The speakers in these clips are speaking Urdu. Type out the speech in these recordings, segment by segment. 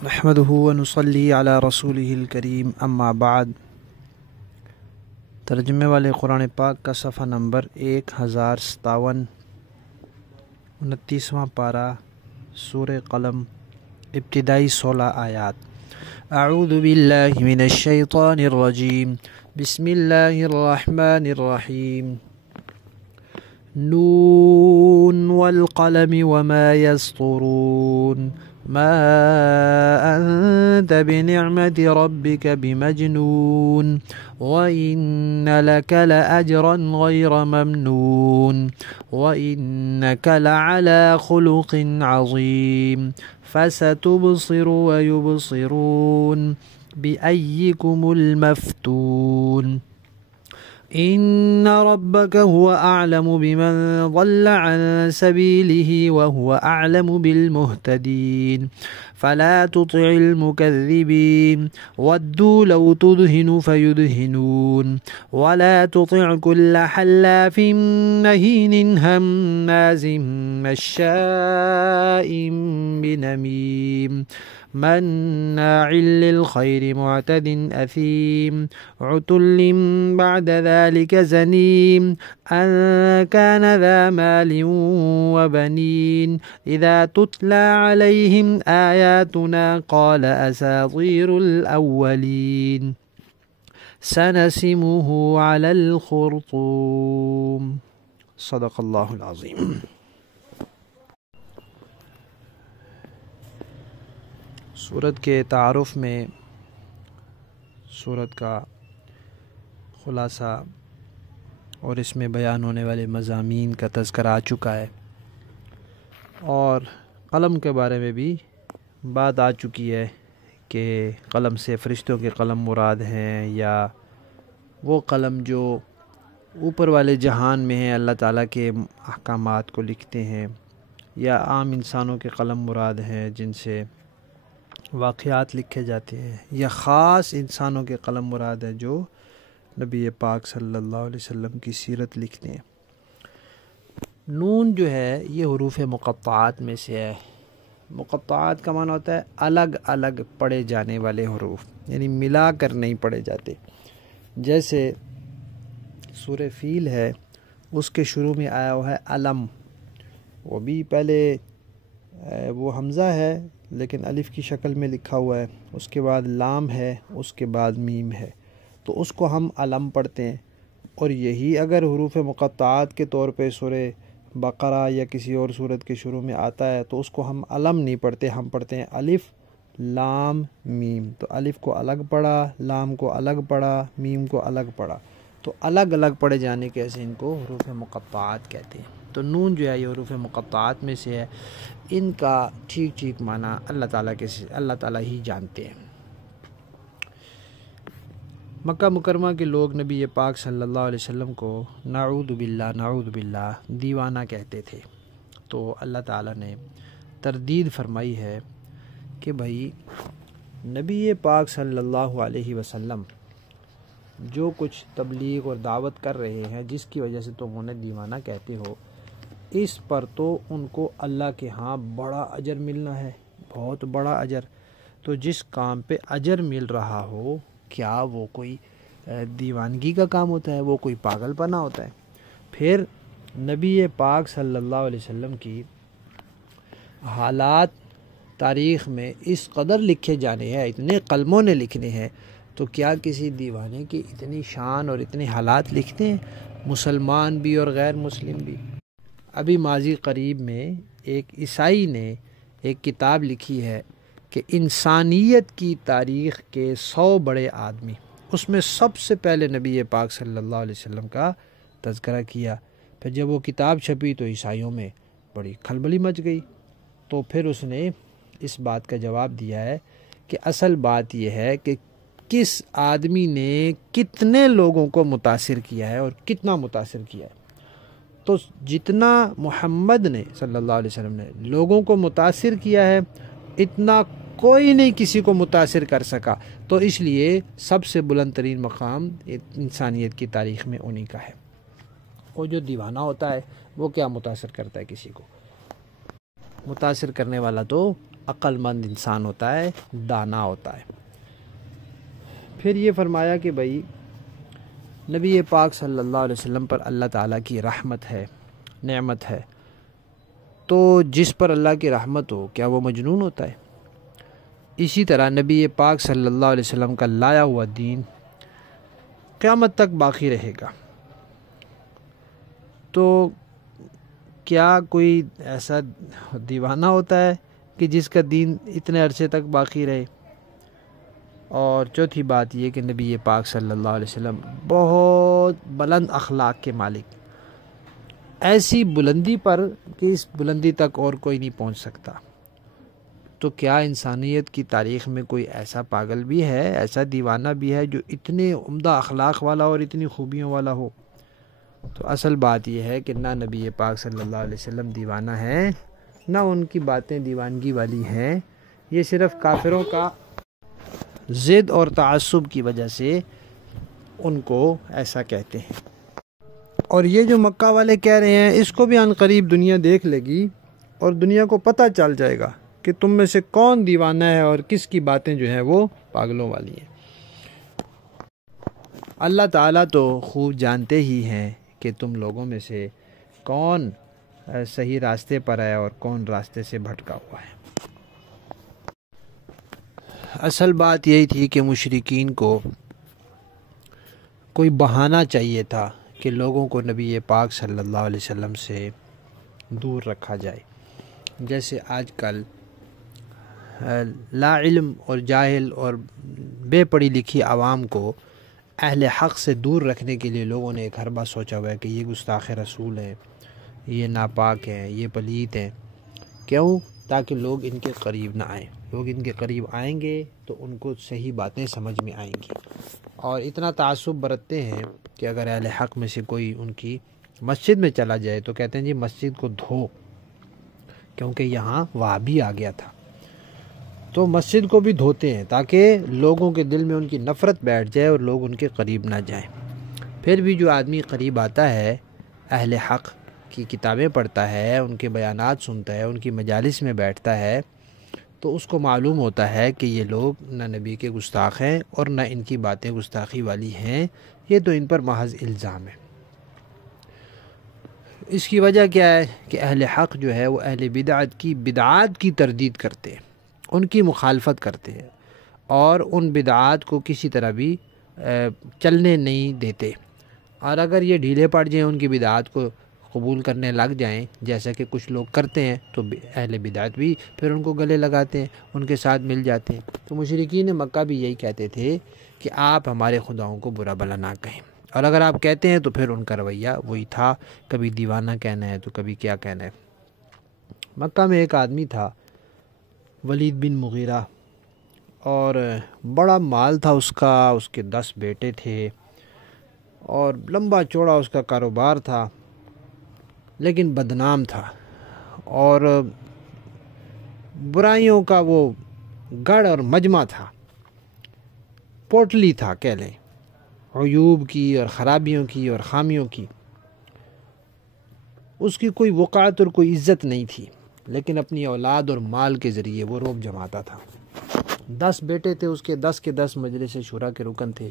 نحمده ونصلی علی رسولہ الکریم اما بعد۔ ترجمے والے قرآن پاک کا صفحہ نمبر 1057، 29واں پارہ، سورہ قلم، ابتدائی 16 آیات۔ اعوذ باللہ من الشیطان الرجیم، بسم اللہ الرحمن الرحیم۔ نون والقلم وما يسطرون ما أنت بنعمة ربك بمجنون وإن لك لأجرا غير ممنون وإنك لعلى خلق عظيم فستبصر ويبصرون بأيكم المفتون إن ربك هو أعلم بمن ضل عن سبيله وهو أعلم بالمهتدين فلا تطع المكذبين ودوا لو تدهن فيدهنون ولا تطع كل حلاف مهين هماز مشاء بنميم مناع للخير معتد أثيم عتل بعد ذلك زنيم أن كان ذا مال وبنين إذا تتلى عليهم آياتنا قال أساطير الأولين سنسمه على الخرطوم صدق اللہ العظیم۔ سورت کے تعارف میں سورت کا خلاصہ اور اس میں بیان ہونے والے مضامین کا تذکرہ آ چکا ہے، اور قلم کے بارے میں بھی بات آ چکی ہے کہ قلم سے فرشتوں کے قلم مراد ہیں، یا وہ قلم جو اوپر والے جہان میں ہیں اللہ تعالیٰ کے احکامات کو لکھتے ہیں، یا عام انسانوں کے قلم مراد ہیں جن سے واقعات لکھے جاتے ہیں، یا خاص انسانوں کے قلم مراد ہیں جو نبی پاک صلی اللہ علیہ وسلم کی سیرت لکھتے ہیں۔ نون جو ہے یہ حروف مقطعات میں سے ہے۔ مقطعات کا معنی ہوتا ہے الگ الگ پڑھے جانے والے حروف، یعنی ملا کر نہیں پڑھے جاتے۔ جیسے سورہ فیل ہے، اس کے شروع میں آیا ہوا ہے علم، وہ بھی پہلے وہ حمزہ ہے لیکن الف کی شکل میں لکھا ہوا ہے، اس کے بعد لام ہے، اس کے بعد میم ہے، تو اس کو ہم علم پڑھتے ہیں۔ اور یہی اگر حروف مقطعات کے طور پہ سورہ بقرہ یا کسی اور سورت کے شروع میں آتا ہے تو اس کو ہم علم نہیں پڑھتے، ہم پڑھتے ہیں الف لام میم۔ تو الف کو الگ پڑھا، لام کو الگ پڑھا، میم کو الگ پڑھا، تو الگ الگ پڑھے جانے کے ایسے ان کو حروف مقطعات کہتے ہیں۔ تو نون جو ہے یہ حروف مقطعات میں سے ہے۔ ان کا ٹھیک معنی اللہ تعالیٰ ہی جانتے ہیں۔ مکہ مکرمہ کے لوگ نبی پاک صلی اللہ علیہ وسلم کو نعوذ باللہ دیوانہ کہتے تھے، تو اللہ تعالیٰ نے تردید فرمائی ہے کہ بھائی نبی پاک صلی اللہ علیہ وسلم جو کچھ تبلیغ اور دعوت کر رہے ہیں، جس کی وجہ سے تم انہیں دیوانہ کہتے ہو، اس پر تو ان کو اللہ کے ہاں بڑا اجر ملنا ہے، بہت بڑا اجر۔ تو جس کام پہ اجر مل رہا ہو، کیا وہ کوئی دیوانگی کا کام ہوتا ہے؟ وہ کوئی پاگل پنا ہوتا ہے؟ پھر نبی پاک صلی اللہ علیہ وسلم کی حالات تاریخ میں اس قدر لکھے جانے ہیں، اتنے قلموں نے لکھنے ہیں، تو کیا کسی دیوانے کی اتنی شان اور اتنے حالات لکھتے ہیں، مسلمان بھی اور غیر مسلم بھی؟ ابھی ماضی قریب میں ایک عیسائی نے ایک کتاب لکھی ہے کہ انسانیت کی تاریخ کے 100 بڑے آدمی، اس میں سب سے پہلے نبی پاک صلی اللہ علیہ وسلم کا تذکرہ کیا۔ پھر جب وہ کتاب چھپی تو عیسائیوں میں بڑی کھلبلی مچ گئی، تو پھر اس نے اس بات کا جواب دیا ہے کہ اصل بات یہ ہے کہ کس آدمی نے کتنے لوگوں کو متاثر کیا ہے اور کتنا متاثر کیا ہے۔ تو جتنا محمد نے صلی اللہ علیہ وسلم نے لوگوں کو متاثر کیا ہے، اتنا کوئی نہیں کسی کو متاثر کر سکا، تو اس لیے سب سے بلند ترین مقام انسانیت کی تاریخ میں انہی کا ہے۔ وہ جو دیوانہ ہوتا ہے وہ کیا متاثر کرتا ہے کسی کو؟ متاثر کرنے والا تو عقل مند انسان ہوتا ہے، دانا ہوتا ہے۔ پھر یہ فرمایا کہ بھائی نبی پاک صلی اللہ علیہ وسلم پر اللہ تعالیٰ کی رحمت ہے، نعمت ہے، تو جس پر اللہ کی رحمت ہو کیا وہ مجنون ہوتا ہے؟ اسی طرح نبی پاک صلی اللہ علیہ وسلم کا لایا ہوا دین قیامت تک باقی رہے گا، تو کیا کوئی ایسا دیوانہ ہوتا ہے کہ جس کا دین اتنے عرصے تک باقی رہے؟ اور چوتھی بات یہ کہ نبی پاک صلی اللہ علیہ وسلم بہت بلند اخلاق کے مالک، ایسی بلندی پر کہ اس بلندی تک اور کوئی نہیں پہنچ سکتا، تو کیا انسانیت کی تاریخ میں کوئی ایسا پاگل بھی ہے، ایسا دیوانہ بھی ہے جو اتنے عمدہ اخلاق والا اور اتنی خوبیوں والا ہو؟ تو اصل بات یہ ہے کہ نہ نبی پاک صلی اللہ علیہ وسلم دیوانہ ہیں، نہ ان کی باتیں دیوانگی والی ہیں، یہ صرف کافروں کا ضد اور تعصب کی وجہ سے ان کو ایسا کہتے ہیں۔ اور یہ جو مکہ والے کہہ رہے ہیں اس کو بھی عن قریب دنیا دیکھ لے گی اور دنیا کو پتہ چل جائے گا کہ تم میں سے کون دیوانہ ہے اور کس کی باتیں جو ہیں وہ پاگلوں والی ہیں۔ اللہ تعالیٰ تو خوب جانتے ہی ہیں کہ تم لوگوں میں سے کون صحیح راستے پر ہے اور کون راستے سے بھٹکا ہوا ہے۔ اصل بات یہی تھی کہ مشرکین کو کوئی بہانہ چاہیے تھا کہ لوگوں کو نبی پاک صلی اللہ علیہ وسلم سے دور رکھا جائے، جیسے آج کل لا علم اور جاہل اور بے پڑھی لکھی عوام کو اہل حق سے دور رکھنے کے لیے لوگوں نے ایک حربہ سوچا ہوا ہے کہ یہ گستاخ رسول ہیں، یہ ناپاک ہیں، یہ پلیت ہیں۔ کیوں؟ تاکہ لوگ ان کے قریب نہ آئیں۔ لوگ ان کے قریب آئیں گے تو ان کو صحیح باتیں سمجھ میں آئیں گی، اور اتنا تعصب برتتے ہیں کہ اگر اہل حق میں سے کوئی ان کی مسجد میں چلا جائے تو کہتے ہیں جی مسجد کو دھو، کیونکہ یہاں وہابی آ گیا تھا، تو مسجد کو بھی دھوتے ہیں تاکہ لوگوں کے دل میں ان کی نفرت بیٹھ جائے اور لوگ ان کے قریب نہ جائیں۔ پھر بھی جو آدمی قریب آتا ہے، اہل حق کی کتابیں پڑھتا ہے، ان کے بیانات سنتا ہے، ان کی مجالس میں بیٹھتا ہے، تو اس کو معلوم ہوتا ہے کہ یہ لوگ نہ نبی کے گستاخ ہیں اور نہ ان کی باتیں گستاخی والی ہیں، یہ تو ان پر محض الزام ہے۔ اس کی وجہ کیا ہے کہ اہل حق جو ہے وہ اہل بدعات کی تردید کرتے ہیں، ان کی مخالفت کرتے ہیں، اور ان بدعات کو کسی طرح بھی چلنے نہیں دیتے، اور اگر یہ ڈھیلے پڑ جائیں ان کی بدعات کو قبول کرنے لگ جائیں جیسا کہ کچھ لوگ کرتے ہیں، تو اہل بدعت بھی پھر ان کو گلے لگاتے ہیں، ان کے ساتھ مل جاتے ہیں۔ تو مشرکین مکہ بھی یہی کہتے تھے کہ آپ ہمارے خداؤں کو برا بھلا نہ کہیں، اور اگر آپ کہتے ہیں تو پھر ان کا رویہ وہی تھا، کبھی دیوانہ کہنا ہے تو کبھی کیا کہنا ہے۔ مکہ میں ایک آدمی تھا ولید بن مغیرہ، اور بڑا مال تھا اس کا، اس کے 10 بیٹے تھے اور لمبا چوڑا اس کا کاروبار تھا، لیکن بدنام تھا اور برائیوں کا وہ گڑھ اور مجمع تھا، پوٹلی تھا کہہ لیں، عیوب کی اور خرابیوں کی اور خامیوں کی۔ اس کی کوئی وقعت اور کوئی عزت نہیں تھی، لیکن اپنی اولاد اور مال کے ذریعے وہ رعب جماتا تھا۔ 10 بیٹے تھے اس کے، 10 کے 10 مجلس شورا کے رکن تھے،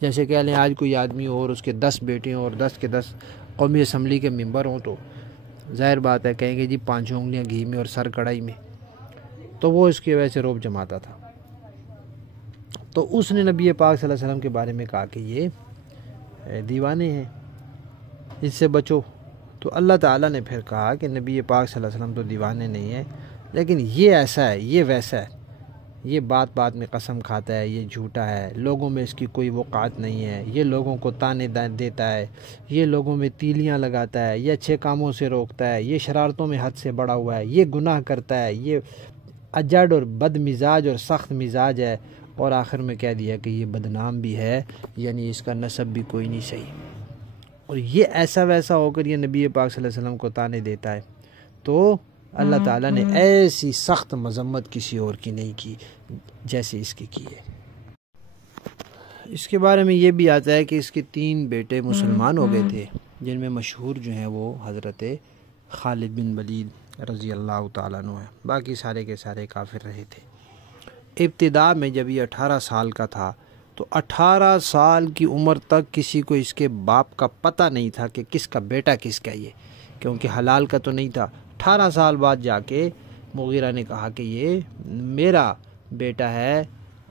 جیسے کہہ لیں آج کوئی آدمی اور اس کے 10 بیٹے ہوں اور 10 کے 10 قومی اسمبلی کے ممبر ہوں، تو ظاہر بات ہے کہیں گے جی 5 انگلیاں گھی میں اور سر کڑھائی میں، تو وہ اس کی وجہ سے رعب جماتا تھا۔ تو اس نے نبی پاک صلی اللہ علیہ وسلم کے بارے میں کہا کہ یہ دیوانے ہیں، اس سے بچو۔ تو اللہ تعالیٰ نے پھر کہا کہ نبی پاک صلی اللہ علیہ وسلم تو دیوانے نہیں ہیں، لیکن یہ ایسا ہے، یہ ویسا ہے، یہ بات بات میں قسم کھاتا ہے، یہ جھوٹا ہے، لوگوں میں اس کی کوئی وقعت نہیں ہے، یہ لوگوں کو تانے دیتا ہے، یہ لوگوں میں تیلیاں لگاتا ہے، یہ اچھے کاموں سے روکتا ہے، یہ شرارتوں میں حد سے بڑا ہوا ہے، یہ گناہ کرتا ہے، یہ اجڑ اور بد مزاج اور سخت مزاج ہے، اور آخر میں کہہ دیا کہ یہ بدنام بھی ہے، یعنی اس کا نسب بھی کوئی نہیں صحیح، اور یہ ایسا ویسا ہو کر یہ نبی پاک صلی اللہ علیہ وسلم کو تانے دیتا ہے۔ تو اللہ تعالیٰ نے ایسی سخت مذمت کسی اور کی نہیں کی جیسے اس کی ہے۔ اس کے بارے میں یہ بھی آتا ہے کہ اس کے 3 بیٹے مسلمان ہو گئے تھے، جن میں مشہور جو ہیں وہ حضرت خالد بن ولید رضی اللہ تعالیٰ عنہ ہے، باقی سارے کے سارے کافر رہے تھے۔ ابتدا میں جب یہ 18 سال کا تھا تو 18 سال کی عمر تک کسی کو اس کے باپ کا پتہ نہیں تھا کہ کس کا بیٹا کس کا یہ، کیونکہ حلال کا تو نہیں تھا۔ 18 سال بعد جا کے مغیرہ نے کہا کہ یہ میرا بیٹا ہے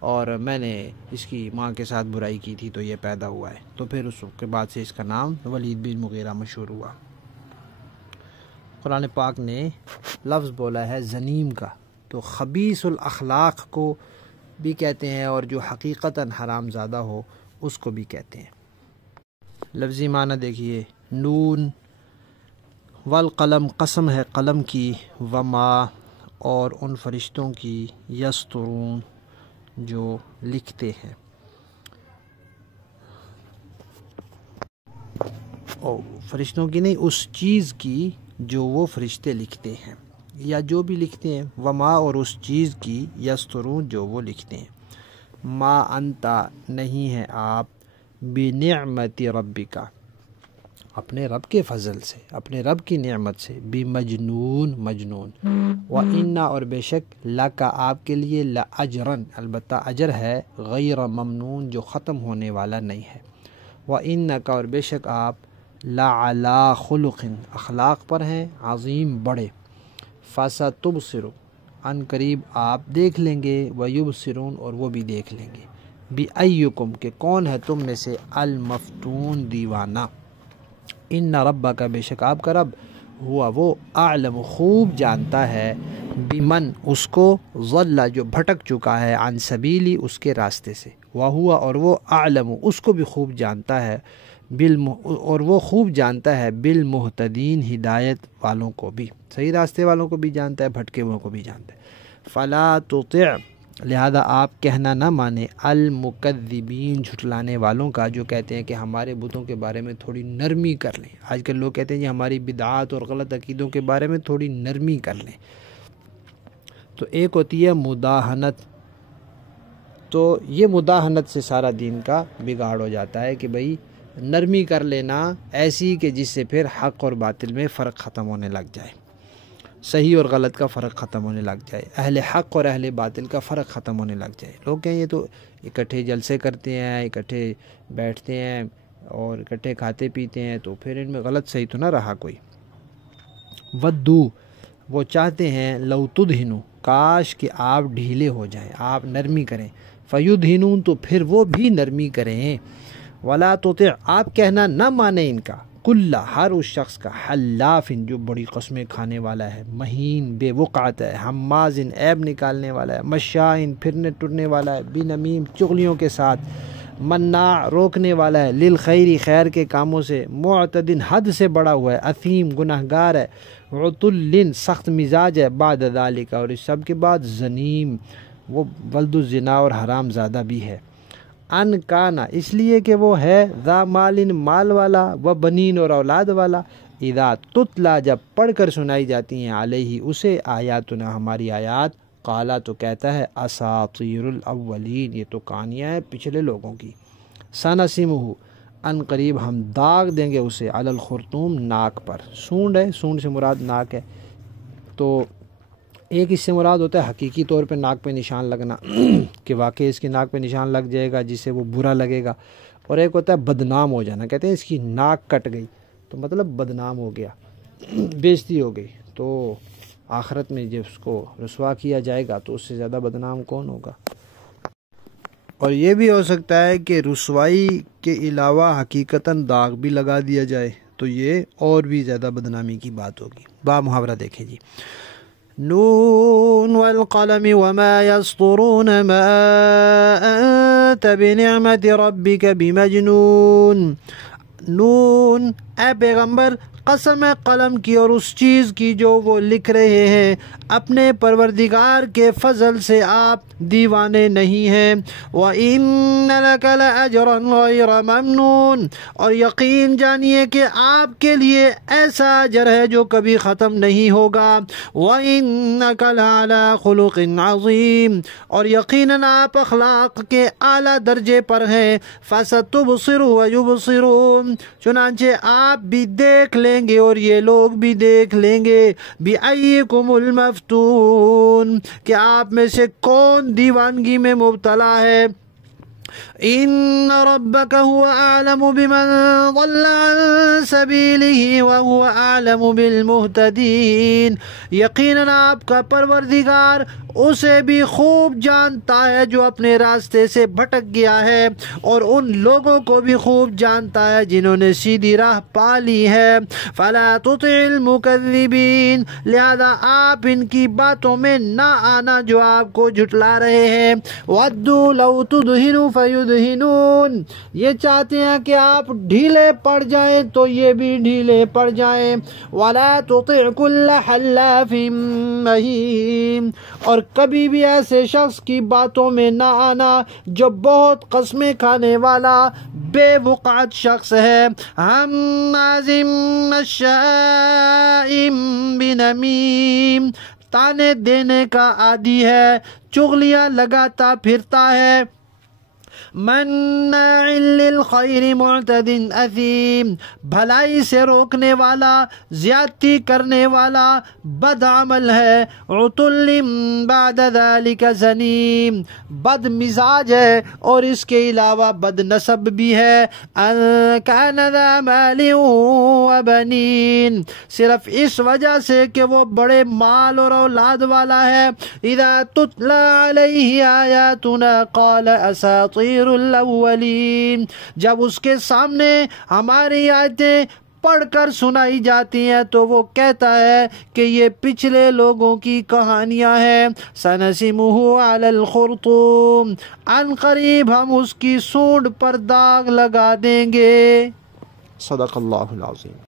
اور میں نے اس کی ماں کے ساتھ برائی کی تھی تو یہ پیدا ہوا ہے، تو پھر اس کے بعد سے اس کا نام ولید بن مغیرہ مشہور ہوا۔ قرآن پاک نے لفظ بولا ہے زنیم کا، تو خبیث الاخلاق کو بھی کہتے ہیں اور جو حقیقتاً حرام زادہ ہو اس کو بھی کہتے ہیں۔ لفظی معنی دیکھیے، نون والقلم قسم ہے قلم کی، وما اور ان فرشتوں کی، یسطرون جو لکھتے ہیں، او فرشتوں کی نہیں، اس چیز کی جو وہ فرشتے لکھتے ہیں یا جو بھی لکھتے ہیں، وما اور اس چیز کی، یسترون جو وہ لکھتے ہیں۔ ما انتا نہیں ہے آپ، بنعمت ربکا اپنے رب کے فضل سے، اپنے رب کی نعمت سے، بمجنون مجنون، وَإِنَّ اور بے شک، لَكَ آپ کے لیے، لَأَجْرًا البتہ اجر ہے، غیر ممنون جو ختم ہونے والا نہیں ہے، وَإِنَّكَ اور بے شک آپ، لَعَلَىٰ خُلُقٍ اخلاق پر ہیں، عظیم بڑے، فَسَتُبْصِرُ ان قریب آپ دیکھ لیں گے، وَيُبْصِرُونَ اور وہ بھی دیکھ لیں گے، بِأَيُّكُمْ کہ کون ہے تم میں سے، المفتون دیوانہ، ان ربک بے شک آپ کا رب، ہوا وہ، اعلم خوب جانتا ہے، بمن اس کو، ضل جو بھٹک چکا ہے، عن سبیلی اس کے راستے سے، وہوا اور وہ، اعلم اس کو بھی خوب جانتا ہے، اور وہ خوب جانتا ہے، بالمہتدین ہدایت والوں کو بھی، صحیح راستے والوں کو بھی جانتا ہے، بھٹکے والوں کو بھی جانتا ہے۔ فلا تطع لہذا آپ کہنا نہ مانے، المکذبین جھٹلانے والوں کا، جو کہتے ہیں کہ ہمارے بتوں کے بارے میں تھوڑی نرمی کر لیں۔ آج کل لوگ کہتے ہیں جی ہماری بدعات اور غلط عقیدوں کے بارے میں تھوڑی نرمی کر لیں، تو ایک ہوتی ہے مداہنت، تو یہ مداہنت سے سارا دین کا بگاڑ ہو جاتا ہے کہ بھئی نرمی کر لینا ایسی کہ جس سے پھر حق اور باطل میں فرق ختم ہونے لگ جائے، صحیح اور غلط کا فرق ختم ہونے لگ جائے، اہل حق اور اہل باطل کا فرق ختم ہونے لگ جائے۔ لوگ کہیں یہ تو اکٹھے جلسے کرتے ہیں، اکٹھے بیٹھتے ہیں اور اکٹھے کھاتے پیتے ہیں، تو پھر ان میں غلط صحیح تو نہ رہا کوئی۔ ودو وہ چاہتے ہیں، لو تدہنو کاش کہ آپ ڈھیلے ہو جائیں، آپ نرمی کریں، فیدہنون تو پھر وہ بھی نرمی کریں، ولا تطع آپ کہنا نہ مانے ان کا، کل ہر اس شخص کا، حلاف جو بڑی قسمیں کھانے والا ہے، مہین بے وقعت ہے، حماز عیب نکالنے والا ہے، مشائن پھرنے ٹرنے والا ہے، بنمیم چغلیوں کے ساتھ، مناع روکنے والا ہے، للخیر خیر کے کاموں سے، معتدن حد سے بڑا ہوا ہے، اثیم گناہگار ہے، عتل سخت مزاج ہے، بعد ذالک اور اس سب کے بعد، زنیم وہ ولد الزنا اور حرام زادہ بھی ہے، ان کانا اس لیے کہ وہ ہے، ذا مال مال والا، و بنین اور اولاد والا، اذا تتلا جب پڑھ کر سنائی جاتی ہیں، علیہ اسے، آیاتنا ہماری آیات، قالا تو کہتا ہے، اساطیر الاولین یہ تو کہانیاں ہیں پچھلے لوگوں کی، سنسمہ ان قریب ہم داغ دیں گے اسے، علی الخرطوم ناک پر، سونڈ ہے، سونڈ سے مراد ناک ہے، تو ایک اس سے مراد ہوتا ہے حقیقی طور پہ ناک پہ نشان لگنا کہ واقعی اس کی ناک پہ نشان لگ جائے گا جس سے وہ برا لگے گا، اور ایک ہوتا ہے بدنام ہو جانا، کہتے ہیں اس کی ناک کٹ گئی تو مطلب بدنام ہو گیا، بےزتی ہو گئی، تو آخرت میں جب اس کو رسوا کیا جائے گا تو اس سے زیادہ بدنام کون ہوگا۔ اور یہ بھی ہو سکتا ہے کہ رسوائی کے علاوہ حقیقتاً داغ بھی لگا دیا جائے تو یہ اور بھی زیادہ بدنامی کی بات ہوگی۔ با محاورہ دیکھیں جی، نون والقلم وما يسطرون ما انت بنعمت ربك بمجنون، نون اے پیغمبر قسم ہے قلم کی اور اس چیز کی جو وہ لکھ رہے ہیں، اپنے پروردگار کے فضل سے آپ دیوانے نہیں ہیں، وَإِنَّ لَكَ لَأَجْرًا غَيْرَ مَمْنُونٍ اور یقین جانیے کہ آپ کے لیے ایسا اجر ہے جو کبھی ختم نہیں ہوگا، وَإِنَّكَ لَعَلَىٰ خُلُقٍ عَظِيمٍ اور یقیناً آپ اخلاق کے اعلیٰ درجے پر ہیں، فَسَتُبْصِرُ وَيُبْصِرُونَ چنانچہ آپ بھی دیکھ لیں گے اور یہ لوگ بھی دیکھ لیں گے بِأَيِّكُمُ الْمَفْتُونُ کہ آپ میں سے کون دیوانگی میں مبتلا ہے. إِنَّ رَبَّكَ هُوَ أَعْلَمُ بِمَنْ ضَلَّ عَنْ سَبِيلِهِ وَهُوَ أَعْلَمُ بِالْمُهْتَدِينَ یقیناً آپ کا پروردگار اسے بھی خوب جانتا ہے جو اپنے راستے سے بھٹک گیا ہے، اور ان لوگوں کو بھی خوب جانتا ہے جنہوں نے سیدھی راہ پا لی ہے. فَلَا تُطِعِ الْمُكَذِّبِينَ لہذا آپ ان کی باتوں میں نہ آنا جو آپ کو جھٹلا رہے ہیں. وَدُّوا لَوْ تُدْهِنُ فَيُدْهِنُونَ یہ چاہتے ہیں کہ آپ ڈھیلے پڑ جائیں تو یہ بھی ڈھیلے پڑ جائیں. وَلَا تُطِعْ كُلَّ حَلَّافٍ مَّهِينٍ اور کبھی بھی ایسے شخص کی باتوں میں نہ آنا جو بہت قسمیں کھانے والا بے وقعت شخص ہے. ہمازٍ مشاءٍ بنمیم تانے دینے کا عادی ہے، چغلیاں لگاتا پھرتا ہے. مناع للخیر معتد اثیم بھلائی سے روکنے والا، زیادتی کرنے والا، بد عمل ہے. عتل بعد ذلك زنیم بد مزاج ہے اور اس کے علاوہ بد نسب بھی ہے. ان کان ذا مال وبنین صرف اس وجہ سے کہ وہ بڑے مال اور اولاد والا ہے. اذا تتلی علیہ آیاتنا قال اساطیر الاولین جب اس کے سامنے ہماری آیتیں پڑھ کر سنائی جاتی ہیں تو وہ کہتا ہے کہ یہ پچھلے لوگوں کی کہانیاں ہیں. سنسمہ علی الخرطوم ان قریب ہم اس کی سونڈ پر داغ لگا دیں گے. صدق اللہ العظیم.